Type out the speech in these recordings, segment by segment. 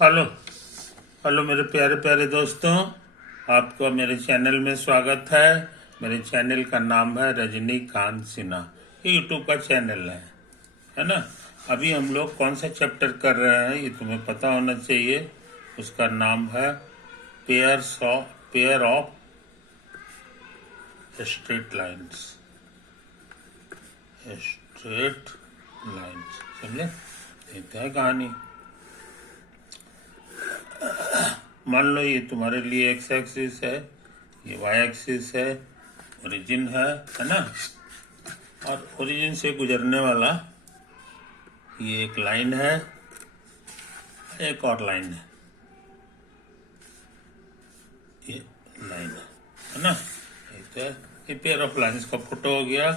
Hello hello मेरे प्यारे प्यारे दोस्तों, आपका मेरे चैनल में स्वागत है। मेरे चैनल का नाम है रजनीकांत सिन्हा। ये यूट्यूब का चैनल है ना। अभी हम लोग कौन सा चैप्टर कर रहे हैं ये तुम्हें पता होना चाहिए। उसका नाम है pair of straight lines. Straight lines समझे? ये है कहानी। मान लो ये तुम्हारे लिए एक्स एक्सिस है, ये वाई एक्सिस है, ओरिजिन है ना। और ओरिजिन से गुजरने वाला ये एक लाइन है, एक और लाइन है, ये लाइन है ना। एक है ये पेयर ऑफ लाइन्स का फोटो हो गया।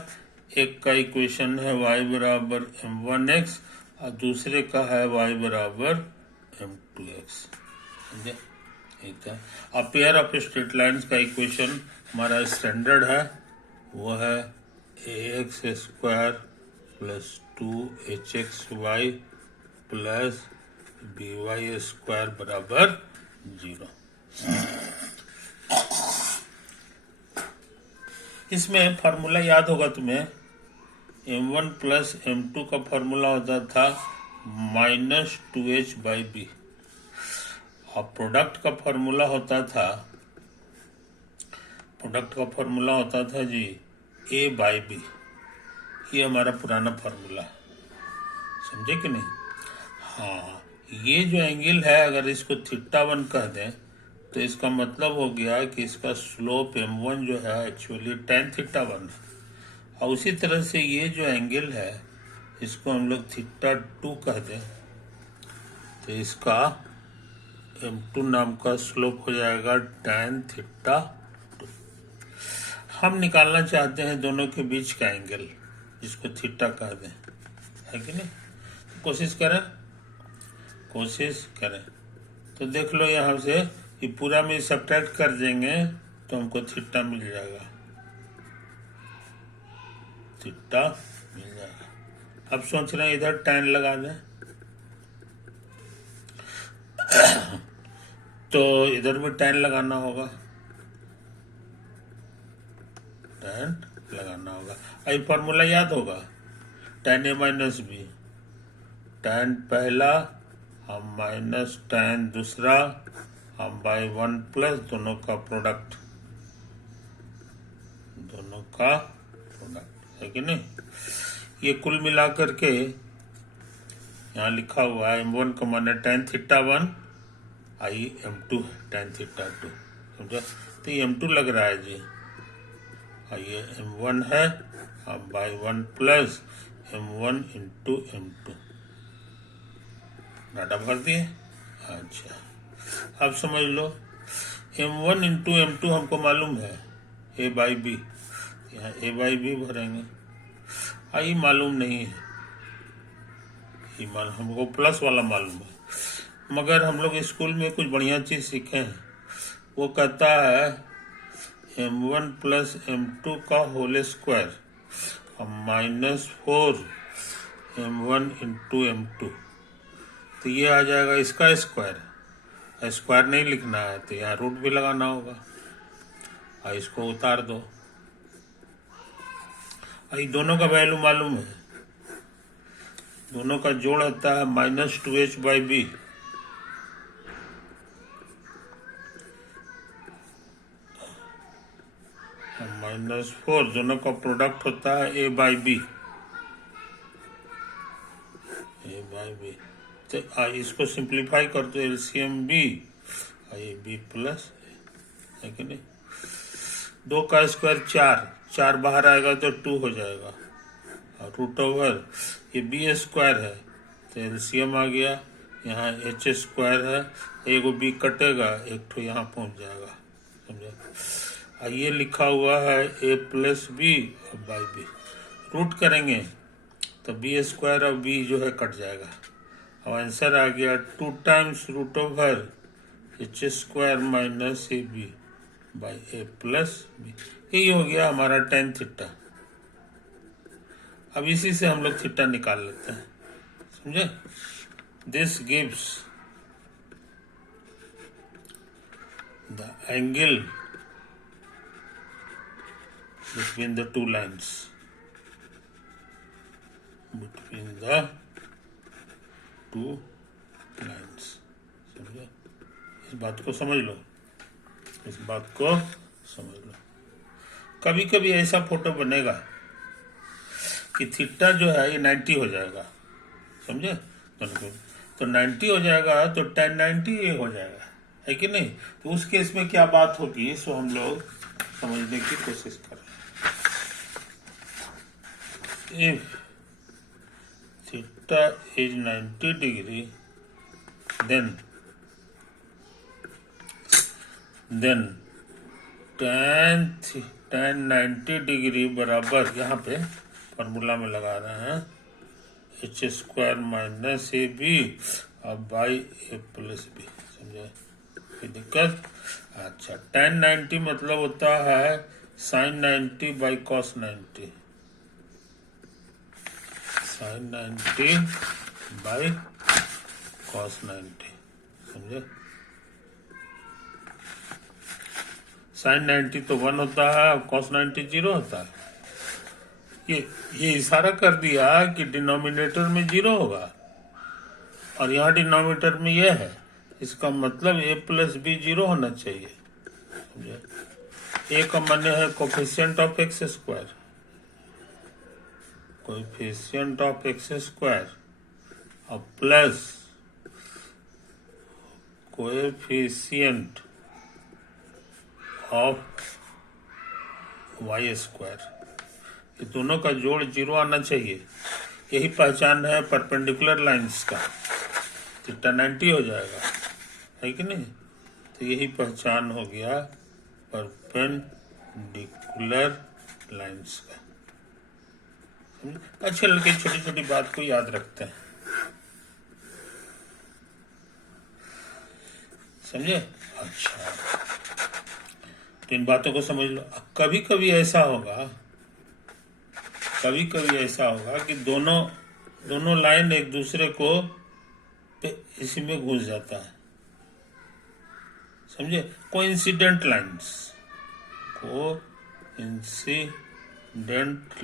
एक का इक्वेशन है y बराबर m1x और दूसरे का है y बराबर m2x। समझे? ठीक है। अब पेयर ऑफ स्ट्रेट लाइन्स का इक्वेशन हमारा स्टैंडर्ड है, वो है ax square plus 2hxy plus by square बराबर 0। इसमें फार्मूला याद होगा तुम्हें, m1 प्लस m2 का फार्मूला होता था -2h/b और प्रोडक्ट का फार्मूला होता था जी a/b। ये हमारा पुराना फार्मूला, समझे कि नहीं? हाँ, ये जो एंगल है अगर इसको थीटा 1 कह दें तो इसका मतलब हो गया कि इसका स्लोप m1 जो है एक्चुअली tan θ1 है। और उसी तरह से ये जो एंगल है इसको हम लोग θ2 कह दें तो इसका m2 नाम का स्लोप हो जाएगा tan θ2। हम निकालना चाहते हैं दोनों के बीच का एंगल, जिसको थीटा कह दें, है कि नहीं? तो कोशिश करें। तो देख लो यहाँ से ये पूरा में सब्ट्रैक्ट कर देंगे तो हमको थीटा मिल जाएगा, अब सोच रहे हैं इधर tan लगा दें तो इधर भी tan लगाना होगा, आई फॉर्मूला याद होगा, tan a minus B, tan पहला हम माइनस tan दूसरा हम बाई 1 प्लस दोनों का प्रोडक्ट है कि नहीं। ये कुल मिलाकर के यहाँ लिखा हुआ है m1 का मान है tan θ1 आई m2 tan θ2, समझा? तो ये m2 लग रहा है जी, ये m1 है अब by 1 plus m1 into m2 data भर दिए। अच्छा, अब समझ लो m1 इंटू m2 हमको मालूम है a/b, यहाँ a/b भरेंगे। ये मालूम नहीं है, ये हमको प्लस वाला मालूम है, मगर हम लोग स्कूल में कुछ बढ़िया चीज सीखे हैं। वो कहता है m1 प्लस m2 का whole square -4 m1 into m2, तो ये आ जाएगा इसका स्क्वायर। स्क्वायर नहीं लिखना है तो यहाँ रूट भी लगाना होगा और इसको उतार दो। ये दोनों का वैल्यू मालूम है, दोनों का जोड़ होता है -2h/b -4, दोनों का प्रोडक्ट होता है a/b। तो इसको सिंप्लीफाई कर दो, एलसीएम b ये b प्लस, है कि नहीं? 2 का स्क्वायर 4 बाहर आएगा तो 2 हो जाएगा और रूट ओवर ये बी स्क्वायर है तो एलसीएम आ गया, यहाँ एच स्क्वायर है, एगो बी कटेगा एक तो यहाँ पहुँच जाएगा, समझा? ये लिखा हुआ है a प्लस बी और बाई बी, रूट करेंगे तो बी स्क्वायर और बी जो है कट जाएगा और आंसर आ गया 2 times root over H square minus A B by A plus B. यही हो गया हमारा tan θ। अब इसी से हम लोग थीटा निकाल लेते हैं, समझे? This gives the angle between the two lines, between the two lines. समझे? इस बात को समझ लो, इस बात को समझ लो। कभी कभी ऐसा फोटो बनेगा कि थीटा जो है ये 90 हो जाएगा, समझे? तो 90 हो जाएगा तो tan 90 ये हो जाएगा, है कि नहीं? तो उस केस में क्या बात होगी, इसको हम लोग समझने की कोशिश कर रहे हैं। If theta is 90 degree then tan 90 degree बराबर, यहाँ पे फॉर्मूला में लगा रहे हैं, H square minus A B और बाई ए प्लस बी। समझे? कोई दिक्कत? अच्छा, tan 90 मतलब होता है sin 90 by cos 90, sin 90 by cos 90। समझे? sin 90 तो 1 होता है और cos 90 0 होता है। ये इशारा कर दिया कि डिनोमिनेटर में 0 होगा और यहाँ डिनोमिनेटर में ये है, इसका मतलब a प्लस बी 0 होना चाहिए। समझे? a का मान्य है coefficient of x square, coefficient of x square और plus coefficient of y square, ये दोनों का जोड़ 0 आना चाहिए। यही पहचान है परपेंडिकुलर लाइंस का, थीटा 90 हो जाएगा, है कि नहीं? तो यही पहचान हो गया परपेंडिकुलर लाइंस का। अच्छे लड़के छोटी छोटी बात को याद रखते हैं, समझे? अच्छा, तो इन बातों को समझ लो। कभी कभी ऐसा होगा कि दोनों लाइन एक दूसरे को इसी में घुस जाता है, समझे? कोइंसिडेंट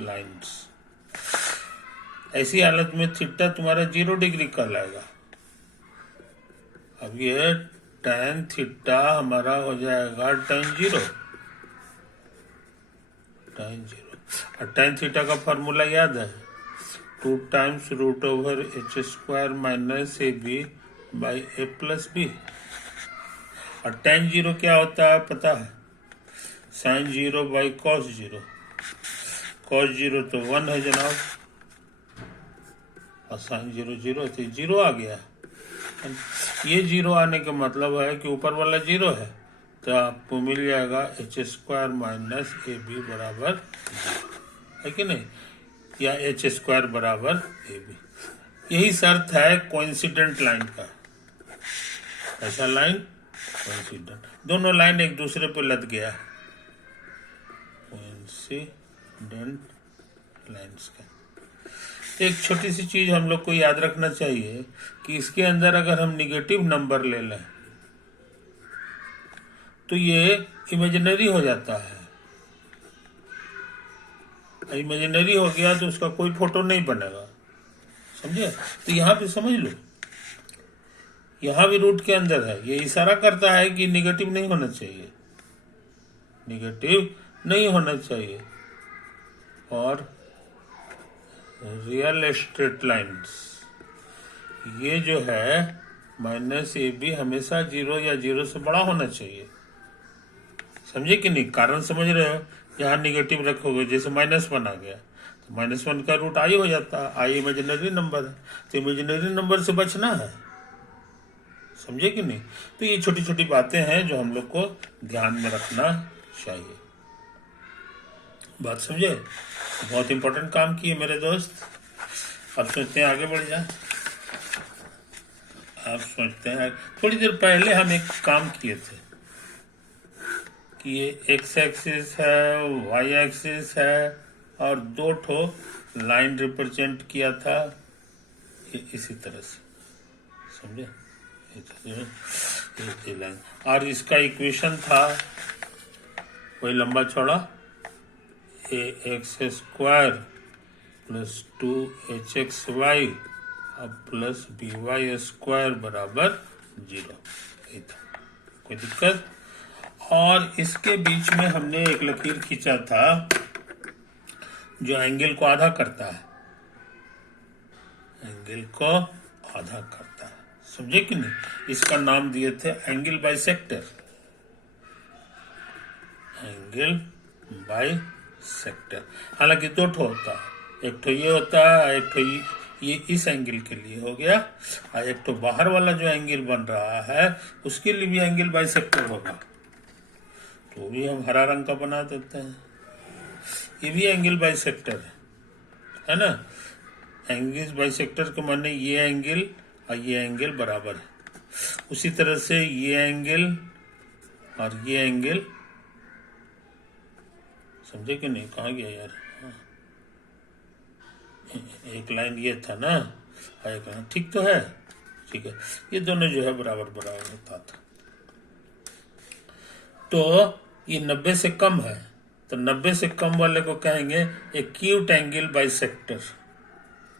लाइंस, ऐसी हालत में थीटा तुम्हारा 0 डिग्री कहलाएगा। अब ये tan थीटा हमारा हो जाएगा tan 0, और tan थीटा का फॉर्मूला याद है, 2 times root over H square minus A B by A plus B. और tan 0 क्या होता है पता है? sin 0 by cos 0। cos 0 तो 1 है जनाब, और sin 0 0 तो 0 आ गया। ये 0 आने का मतलब है कि ऊपर वाला 0 है, तो आपको मिल जाएगा H square minus A B बराबर 0, है कि नहीं? या एच स्क्वायर बराबर ए बी। यही शर्त है कोइंसिडेंट लाइन का। ऐसा लाइन कोइंसिडेंट, दोनों लाइन एक दूसरे पे लद गया, कोइंसिडेंट लाइंस का। एक छोटी सी चीज हम लोग को याद रखना चाहिए कि इसके अंदर अगर हम निगेटिव नंबर ले लें तो ये इमेजिनरी हो जाता है। इमेजिनरी हो गया तो उसका कोई फोटो नहीं बनेगा, समझे? तो यहाँ पे समझ लो, यहाँ भी रूट के अंदर है, ये इशारा करता है कि निगेटिव नहीं होना चाहिए, निगेटिव नहीं होना चाहिए। और रियल स्ट्रेट लाइंस, ये जो है माइनस ए बी हमेशा 0 या 0 से बड़ा होना चाहिए, समझे कि नहीं? कारण समझ रहे हो? यहाँ निगेटिव रखोगे, जैसे -1 आ गया तो -1 का रूट आई हो जाता है, आई इमेजिनरी नंबर है, तो इमेजिनरी नंबर से बचना है, समझे कि नहीं? तो ये छोटी छोटी बातें हैं जो हम लोग को ध्यान में रखना चाहिए। बात समझे? बहुत इंपॉर्टेंट काम किए मेरे दोस्त। अब सोचते हैं आगे बढ़ जाए। आप सोचते हैं, थोड़ी देर पहले हम एक काम किए थे कि ये एक्स एक्सिस है, वाई एक्सिस है, और 2 ठो लाइन रिप्रेजेंट किया था इसी तरह से, समझे? ये लाइन, और इसका इक्वेशन था वही लंबा चौड़ा ax² प्लस 2hxy अब प्लस by² बराबर 0। कोई दिक्कत? और इसके बीच में हमने एक लकीर खींचा था जो एंगल को आधा करता है, एंगल को आधा करता है, समझे कि नहीं? इसका नाम दिए थे एंगल बाइसेक्टर, एंगल बाइसेक्टर। हालांकि दो ठो होता है, एक ठो ये होता है, एक ठो ये इस एंगल के लिए हो गया, और एक तो बाहर वाला जो एंगल बन रहा है उसके लिए भी एंगल बाइसेक्टर होगा, तो भी हम हरा रंग का बना देते हैं। ये भी एंगल बाइसेक्टर है ना। एंगल बाइसेक्टर के माने ये एंगल और ये एंगल बराबर है। उसी तरह से ये एंगल और ये एंगल, समझे कि नहीं? कहाँ गया यार? एक लाइन ये था ना, एक लाइन, ठीक तो है, ठीक है। ये दोनों जो है बराबर बराबर होता था। तो ये 90 से कम है, तो 90 से कम वाले को कहेंगे acute angle bisector,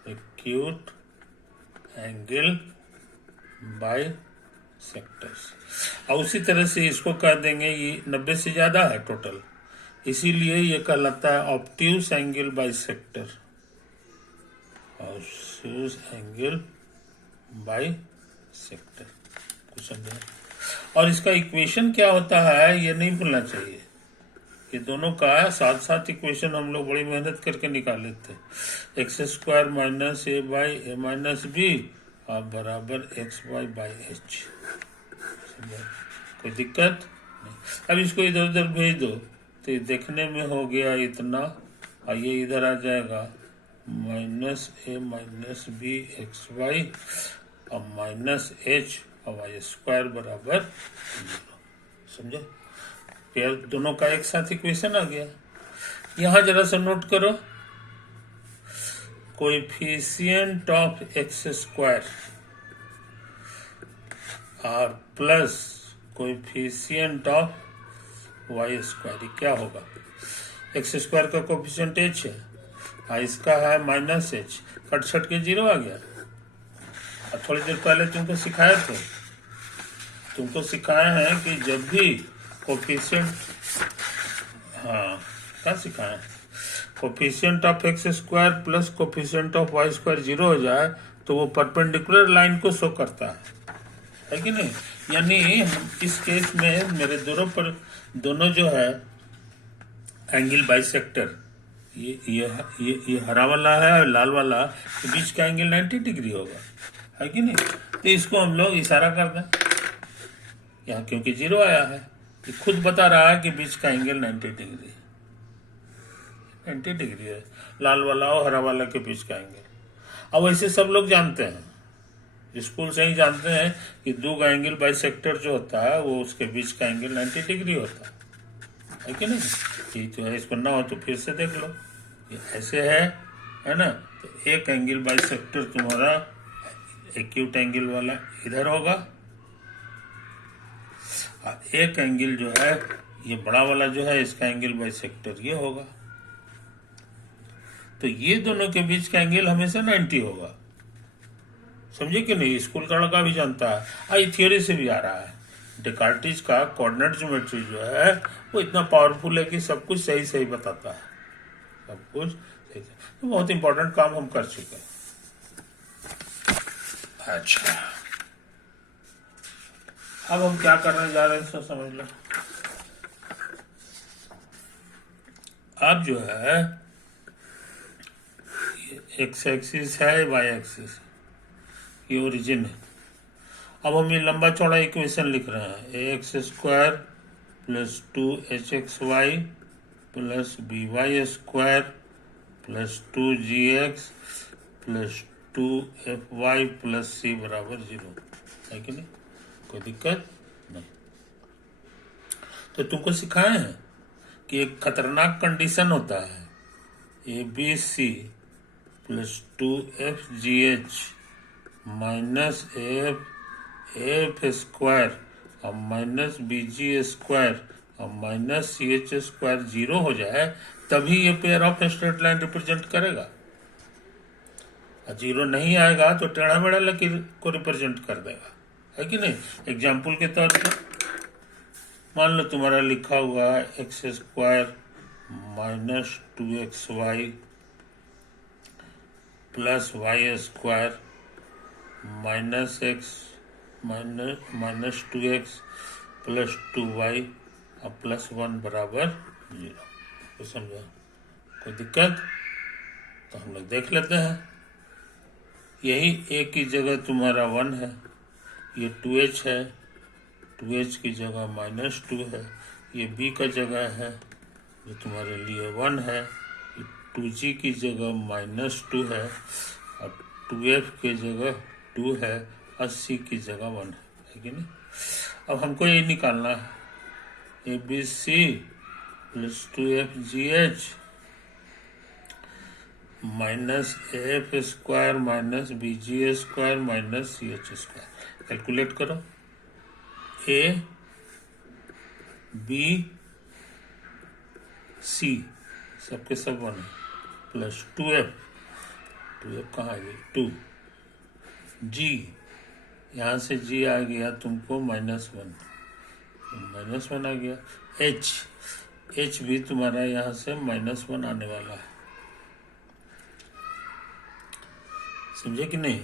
acute angle bisector. और उसी तरह से इसको कह देंगे ये 90 से ज्यादा है टोटल, इसीलिए ये कहलाता है obtuse angle bisector, obtuse angle bisector. कुछ समझे? और इसका इक्वेशन क्या होता है ये नहीं भूलना चाहिए। ये दोनों का साथ साथ इक्वेशन हम लोग बड़ी मेहनत करके निकाले थे। x² minus a by a minus b और बराबर xy/h। कोई दिक्कत नहीं? अब इसको इधर उधर भेज दो तो देखने में हो गया इतना, और ये इधर आ जाएगा minus a minus b xy और माइनस h और y² बराबर 0। समझे? फिर दोनों का एक साथ इक्वेशन आ गया। यहां जरा सा नोट करो, कोएफिशिएंट ऑफ x² और प्लस कोएफिशिएंट ऑफ y², क्या होगा? x² का कोएफिशिएंट h है और इसका है माइनस h, कट छट के 0 आ गया। और थोड़ी देर पहले तुमको सिखाया है कि जब भी कोफिशिएंट, हाँ क्या सिखाया, coefficient of x² plus coefficient of y² 0 हो जाए तो वो परपेंडिकुलर लाइन को शो करता है कि नहीं? यानी इस केस में मेरे दोनों जो है एंगल बाइसेक्टर, ये हरा वाला है और लाल वाला, तो बीच का एंगल 90 डिग्री होगा, है कि नहीं? तो इसको हम लोग इशारा कर दें यहाँ, क्योंकि 0 आया है, ये खुद बता रहा है कि बीच का एंगल 90 डिग्री, 90 डिग्री है लाल वाला और हरा वाला के बीच का एंगल। अब वैसे सब लोग जानते हैं, स्कूल से ही जानते हैं कि दो का एंगल बाइसेक्टर जो होता है वो उसके बीच का एंगल 90 डिग्री होता है कि नहीं? ये तो है, इसको ना हो तो फिर से देख लो, ये ऐसे है ना। तो एक एंगल बाइसेक्टर तुम्हारा एक्यूट एंगल वाला इधर होगा, और एक एंगल जो है ये बड़ा वाला जो है इसका एंगल बाइसेक्टर ये होगा। तो ये दोनों के बीच का एंगल हमेशा 90 होगा, समझे कि नहीं? स्कूल का लड़का भी जानता है, ये थियोरी से भी आ रहा है। डेकार्टिस का कोऑर्डिनेट ज्योमेट्री जो है वो इतना पावरफुल है कि सब कुछ सही सही बताता है, सब कुछ सही। तो बहुत इंपॉर्टेंट काम हम कर चुके हैं। अच्छा, अब हम क्या करने जा रहे हैं इसको समझ लो। अब जो है एक्स एक्सिस है, वाई एक्सिस, ये ओरिजिन है। अब हम ये लंबा चौड़ा इक्वेशन लिख रहे हैं, ax² plus 2hxy plus by² plus 2gx plus 2fy plus c बराबर 0, है कि नहीं? कोई दिक्कत नहीं। तो तुमको सिखाए हैं कि एक खतरनाक कंडीशन होता है, abc plus 2fgh minus f² और माइनस BG² और माइनस CH² 0 हो जाए तभी ये pair of straight line represent करेगा। 0 नहीं आएगा तो टेढ़ा मेढ़ा लकीर को रिप्रेजेंट कर देगा, है कि नहीं। एग्जाम्पल के तौर पर मान लो तुम्हारा लिखा हुआ है x² minus 2xy plus y² minus x minus 2x plus 2y और प्लस 1 बराबर 0। तो समझा, कोई दिक्कत? तो हम लोग देख लेते हैं। यही a की जगह तुम्हारा 1 है, ये 2h है, 2h की जगह माइनस 2 है, ये b का जगह है जो तुम्हारे लिए 1 है, ये 2g की जगह माइनस 2 है और 2f की जगह 2 है और c की जगह 1 है कि नहीं। अब हमको ये निकालना है ABC plus 2FGH minus AF² minus BG² minus CH²। Calculate करो। A B C सबके सब 1 है प्लस 2F कहाँ है 2 G यहाँ से G आ गया तुमको -1 -1 आ गया। H भी तुम्हारा यहाँ से -1 आने वाला है, समझे कि नहीं।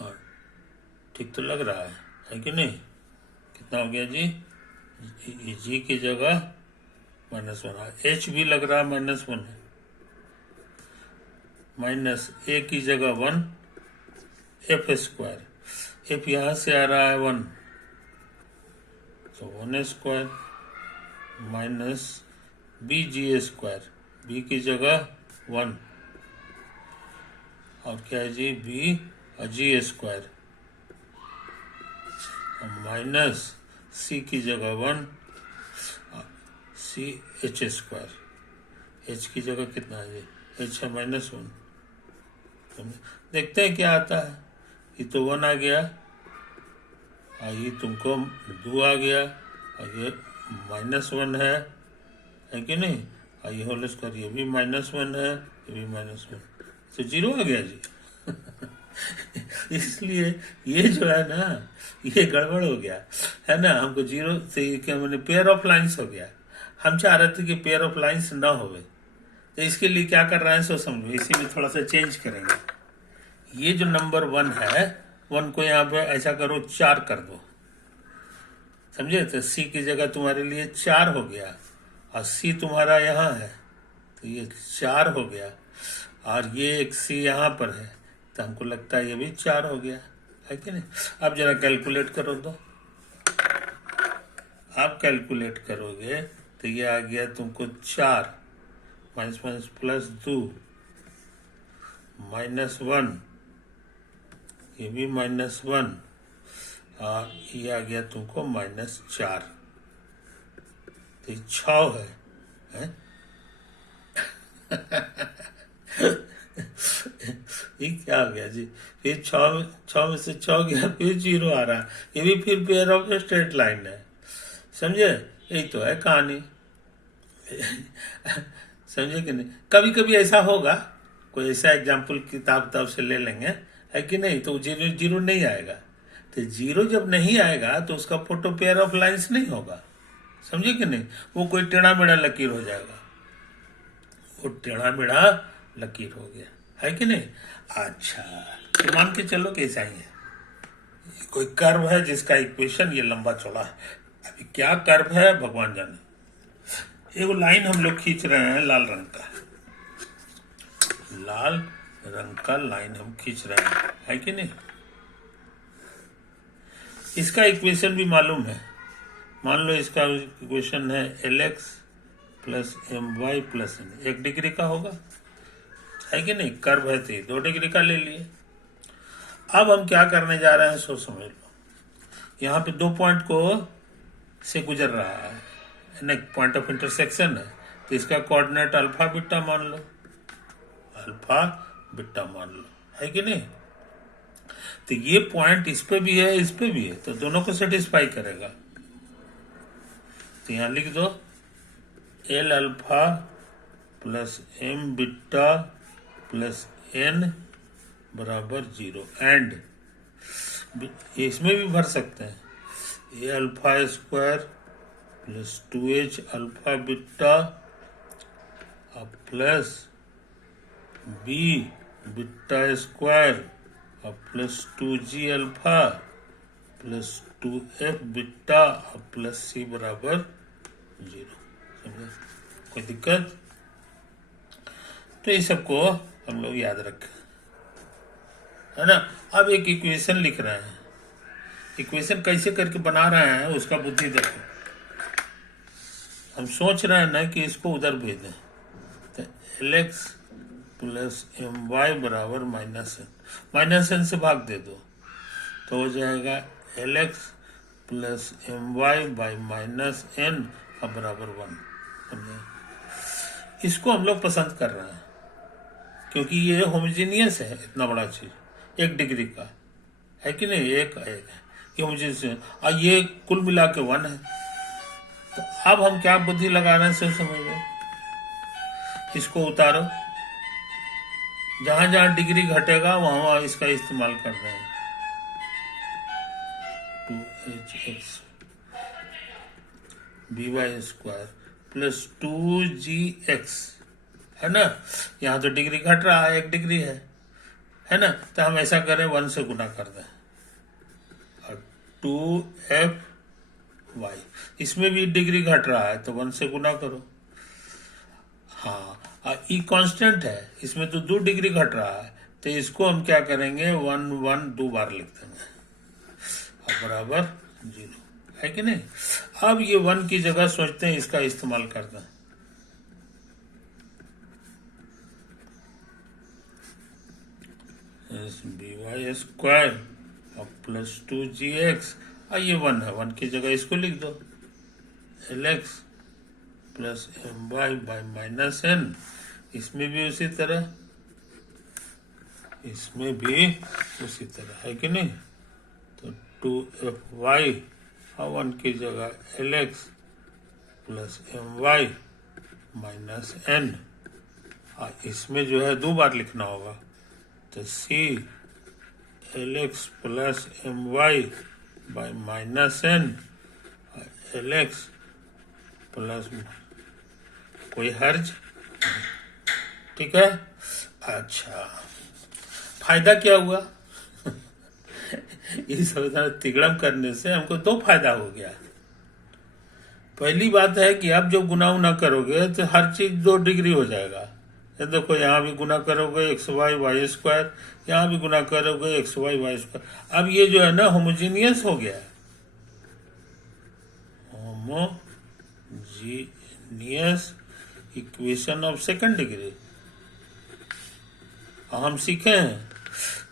और ठीक तो लग रहा है कि नहीं। कितना हो गया जी, G की जगह -1, H भी लग रहा है -1 है, माइनस A की जगह 1 F², F यहाँ से आ रहा है 1 तो 1² माइनस BG², B की जगह 1 और क्या है जी B और G² माइनस C की जगह 1 CH², H की जगह कितना है जी H है -1। देखते हैं क्या आता है। ये तो 1 आ गया और ये तुमको 2 आ गया और ये -1 है कि नहीं। और ये होल स्क्वायर ये भी -1 है, ये भी -1 तो 0 आ गया जी। इसलिए ये जो है ना ये गड़बड़ हो गया है ना। हमको 0 से क्या मैंने पेयर ऑफ लाइंस हो गया। हम चाह रहे थे कि पेयर ऑफ लाइंस ना होवे, तो इसके लिए क्या कर रहे हैं सो समझो। इसी में थोड़ा सा चेंज करेंगे। ये जो नंबर 1 है 1 को यहाँ पे ऐसा करो 4 कर दो, समझे। तो C की जगह तुम्हारे लिए 4 हो गया और C तुम्हारा यहाँ है तो ये 4 हो गया और ये एक C यहाँ पर है तो हमको लगता है ये भी 4 हो गया, है कि नहीं। अब जरा कैलकुलेट करो तो आप कैलकुलेट करोगे तो ये आ गया तुमको 4 माइनस प्लस 2 -1 ये भी -1 और ये आ गया तुमको -4 तो ये 6 है? ये क्या हो गया जी। फिर 6 में से 6 गया फिर 0 आ रहा है, ये भी फिर पेयर ऑफ स्ट्रेट लाइन है, समझे। यही तो है कहानी। समझे कि नहीं। कभी कभी ऐसा होगा, कोई ऐसा एग्जाम्पल किताब से ले लेंगे, है कि नहीं। तो 0 नहीं आएगा, तो 0 जब नहीं आएगा तो उसका फोटो पेयर ऑफ लाइंस नहीं होगा, समझे कि नहीं। वो कोई टेढ़ा मेढ़ा लकीर हो जाएगा, वो टेढ़ा मेढ़ा लकीर हो गया, है कि नहीं। अच्छा तो मान के चलो कि ऐसा ही है। कोई कर्व है जिसका इक्वेशन ये लंबा चौड़ा है। अभी क्या कर्व है भगवान जाने। एगो लाइन हम लोग खींच रहे हैं लाल रंग का लाइन हम खींच रहे हैं, है कि नहीं। इसका इक्वेशन भी मालूम है। मान लो इसका इक्वेशन है LX plus MY plus N 1 degree का होगा, है कि नहीं। कर्व है तो 2 डिग्री का ले लिए। अब हम क्या करने जा रहे हैं सो समझ लो। यहाँ पे 2 पॉइंट को से गुजर रहा है ना, पॉइंट ऑफ इंटरसेक्शन है तो इसका कोऑर्डिनेट अल्फा बीटा मान लो, है कि नहीं। तो ये पॉइंट इस पे भी है, इस पे भी है, तो दोनों को सेटिस्फाई करेगा। तो यहां लिख दो l alpha plus m beta plus n बराबर 0 एंड इसमें भी भर सकते हैं a alpha square plus 2h alpha beta plus b beta square plus 2g alpha plus 2f beta plus c बराबर 0। समझे? कोई दिक्कत? तो ये सबको हम लोग याद रखें, है ना। अब एक इक्वेशन लिख रहे हैं, इक्वेशन कैसे करके बना रहे हैं उसका बुद्धि देखो। हम सोच रहे हैं ना कि इसको उधर भेज दें, तो lx प्लस एम वाई बराबर माइनस एन से भाग दे दो तो हो जाएगा lx plus M Y by minus N बराबर 1। समझे? इसको हम लोग पसंद कर रहे हैं क्योंकि ये होमोजीनियस है, इतना बड़ा चीज 1 डिग्री का है कि नहीं, एक है ये होमोजीनियस और ये कुल मिला के 1 है। तो अब हम क्या बुद्धि लगा रहे हैं सिर्फ समझो, इसको उतारो, जहां जहां डिग्री घटेगा वहां वहां इसका इस्तेमाल कर रहे हैं। 2hx by square plus 2gx, है ना। यहाँ तो डिग्री घट रहा है, 1 डिग्री है ना। तो हम ऐसा करें 1 से गुना कर दें और 2fy, इसमें भी डिग्री घट रहा है तो 1 से गुना करो। हाँ, ई कांस्टेंट है, इसमें तो 2 डिग्री घट रहा है तो इसको हम क्या करेंगे 1 1 2 बार लिख देंगे और बराबर 0, है कि नहीं। अब ये 1 की जगह सोचते हैं इसका इस्तेमाल करते हैं। by स्क्वायर प्लस 2gx, ये 1 है, 1 की जगह इसको लिख दो lx plus M Y by minus N, इसमें भी उसी तरह, इसमें भी उसी तरह, है कि नहीं। तो 2fy और 1 की जगह lx plus M Y minus N, इसमें जो है 2 बार लिखना होगा तो c lx plus M Y by minus N lx plus, कोई हर्ज, ठीक है। अच्छा, फायदा क्या हुआ इस तिगड़म करने से हमको 2 फायदा हो गया। पहली बात है कि आप जब गुना उना करोगे तो हर चीज 2 डिग्री हो जाएगा। ये देखो, यहाँ भी गुना करोगे एक्स वाई वाई स्क्वायर, यहाँ भी गुना करोगे एक्स वाई वाई स्क्वायर। अब ये जो है ना होमोजीनियस हो गया, homogeneous equation of 2nd degree. हम सीखे हैं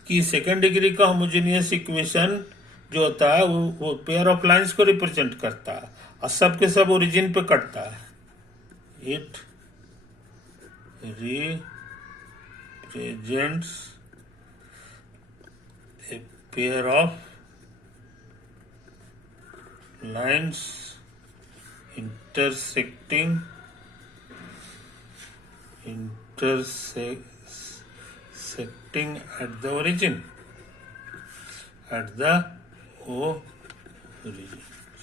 कि 2nd डिग्री का होमोजीनियस इक्वेशन जो होता है वो पेयर ऑफ लाइंस को रिप्रेजेंट करता है और सब के सब ओरिजिन पे कटता है। It represents a pair of lines intersecting at the origin,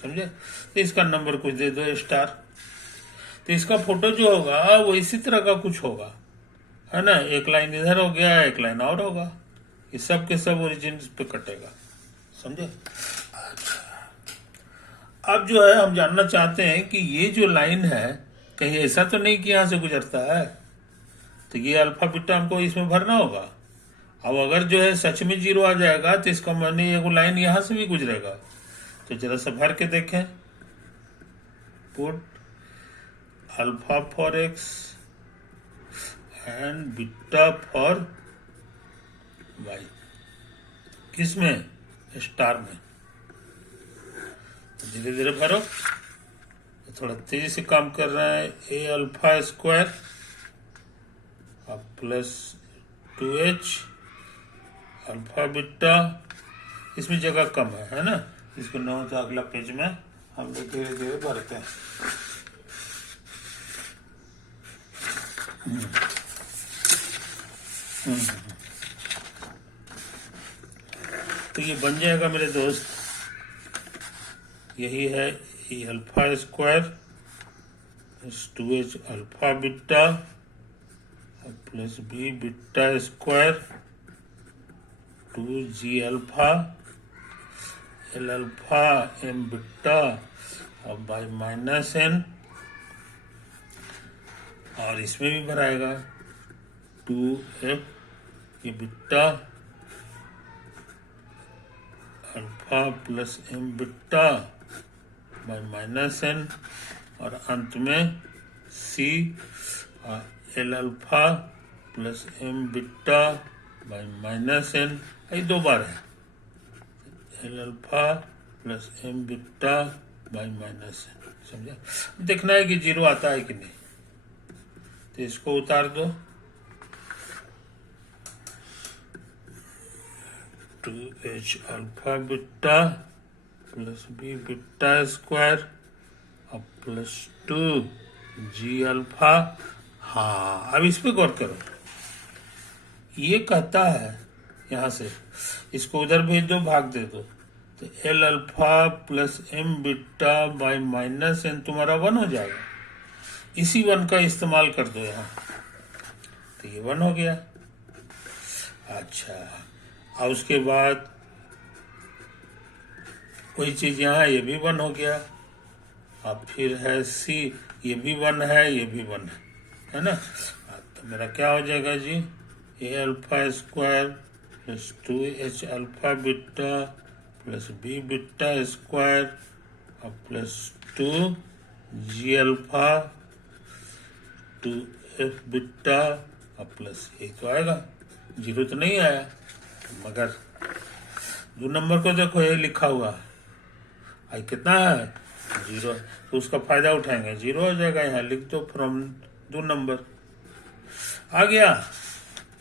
समझे। तो इसका नंबर कुछ दे दो स्टार, तो इसका फोटो जो होगा वो इसी तरह का कुछ होगा, है ना। एक लाइन इधर हो गया, एक लाइन और होगा, ये सब के सब ओरिजिन पे कटेगा, समझे। अब जो है हम जानना चाहते हैं कि ये जो लाइन है कहीं ऐसा तो नहीं कि यहां से गुजरता है, तो ये अल्फा बीटा हमको इसमें भरना होगा। अब अगर जो है सच में 0 आ जाएगा तो इसका माने ये लाइन यहां से भी गुजरेगा। तो जरा सा भर के देखें, put alpha for X and beta for Y, किसमें, स्टार में। धीरे धीरे भरो, तो थोड़ा तेजी से काम कर रहा है। A alpha square plus 2h alpha beta इसमें जगह कम है ना। इसको 9 तो अगला पेज में हम लोग धीरे धीरे भरते हैं। तो ये बन जाएगा मेरे दोस्त, यही है E alpha square 2H alpha beta plus B beta square 2G alpha L alpha M beta और बाई माइनस N, और इसमें भी भराएगा 2F ये beta alpha plus M beta by minus N, और अंत में C L alpha plus M beta by minus N, ये 2 बार है L alpha plus M beta by minus N। समझा? देखना है कि 0 आता है कि नहीं, तो इसको उतार दो। 2H alpha beta plus B beta square और प्लस 2G अल्फा। हाँ, अब इस पे गौर करो, ये कहता है यहाँ से इसको उधर भेज दो, भाग दे दो, तो L alpha plus M beta by minus N तुम्हारा 1 हो जाएगा। इसी 1 का इस्तेमाल कर दो यहाँ, तो ये 1 हो गया। अच्छा, और उसके बाद कोई चीज यहाँ, ये भी 1 हो गया। अब फिर है C, ये भी 1 है, ये भी 1 है ना। तो मेरा क्या हो जाएगा जी, A alpha square plus 2H alpha beta plus B beta square और plus 2G alpha 2F beta और प्लस, यही तो आएगा। 0 तो नहीं आया, मगर 2 नंबर को देखो, ये लिखा हुआ आई कितना है 0, तो उसका फायदा उठाएंगे, 0 हो जाएगा। यहाँ लिख दो फ्रॉम 2 नंबर, आ गया।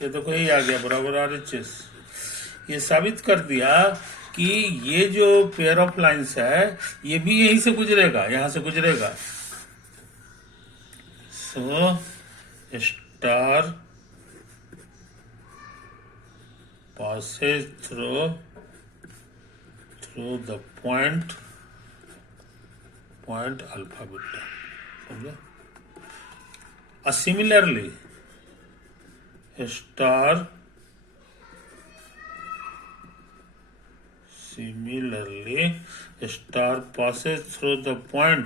ये देखो यही आ गया, बराबर RHS। ये साबित कर दिया कि ये जो पेयर ऑफ लाइंस है ये भी यहीं से गुजरेगा, यहाँ से गुजरेगा। So star passes through the point alpha beta, समझे। Similarly star passes through the point,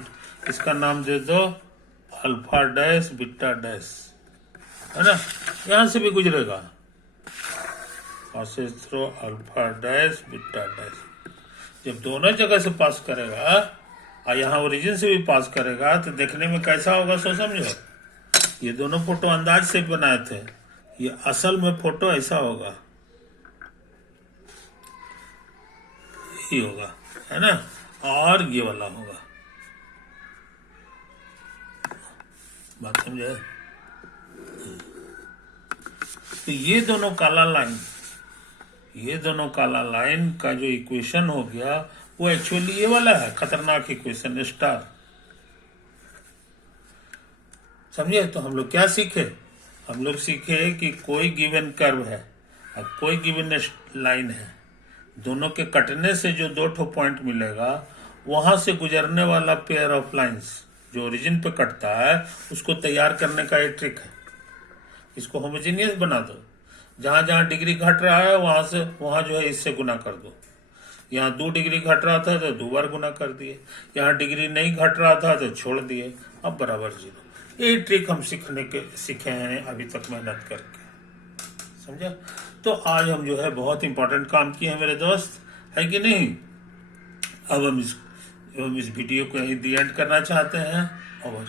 इसका नाम दे दो अल्फा डैश बीटा डैश, है ना। यहां से भी गुजरेगा, passes through alpha dash beta dash. जब दोनों जगह से पास करेगा और यहाँ ओरिजिन से भी पास करेगा तो देखने में कैसा होगा, सो समझो। ये दोनों फोटो अंदाज से बनाए थे, ये असल में फोटो ऐसा होगा, यही होगा, है ना। और ये वाला होगा, बात समझे। तो ये दोनों काला लाइन का जो इक्वेशन हो गया वो एक्चुअली ये वाला है, खतरनाक इक्वेशन स्टार, समझे। तो हम लोग क्या सीखे, हम लोग सीखे कि कोई गिवन कर्व है और कोई गिवन लाइन है, दोनों के कटने से जो 2 ठो पॉइंट मिलेगा, वहां से गुजरने वाला पेयर ऑफ लाइंस जो ओरिजिन पे कटता है उसको तैयार करने का एक ट्रिक है। इसको होमोजेनियस बना दो, जहां जहां डिग्री घट रहा है वहां जो है इससे गुना कर दो। यहाँ 2 डिग्री घट रहा था तो 2 बार गुना कर दिए, यहाँ डिग्री नहीं घट रहा था तो छोड़ दिए, अब बराबर 0। यही ट्रिक हम सीखे हैं अभी तक मेहनत करके, समझा। तो आज हम जो है बहुत इंपॉर्टेंट काम किए हैं मेरे दोस्त, है कि नहीं। अब हम इस वीडियो को यहीं दी एंड करना चाहते हैं। और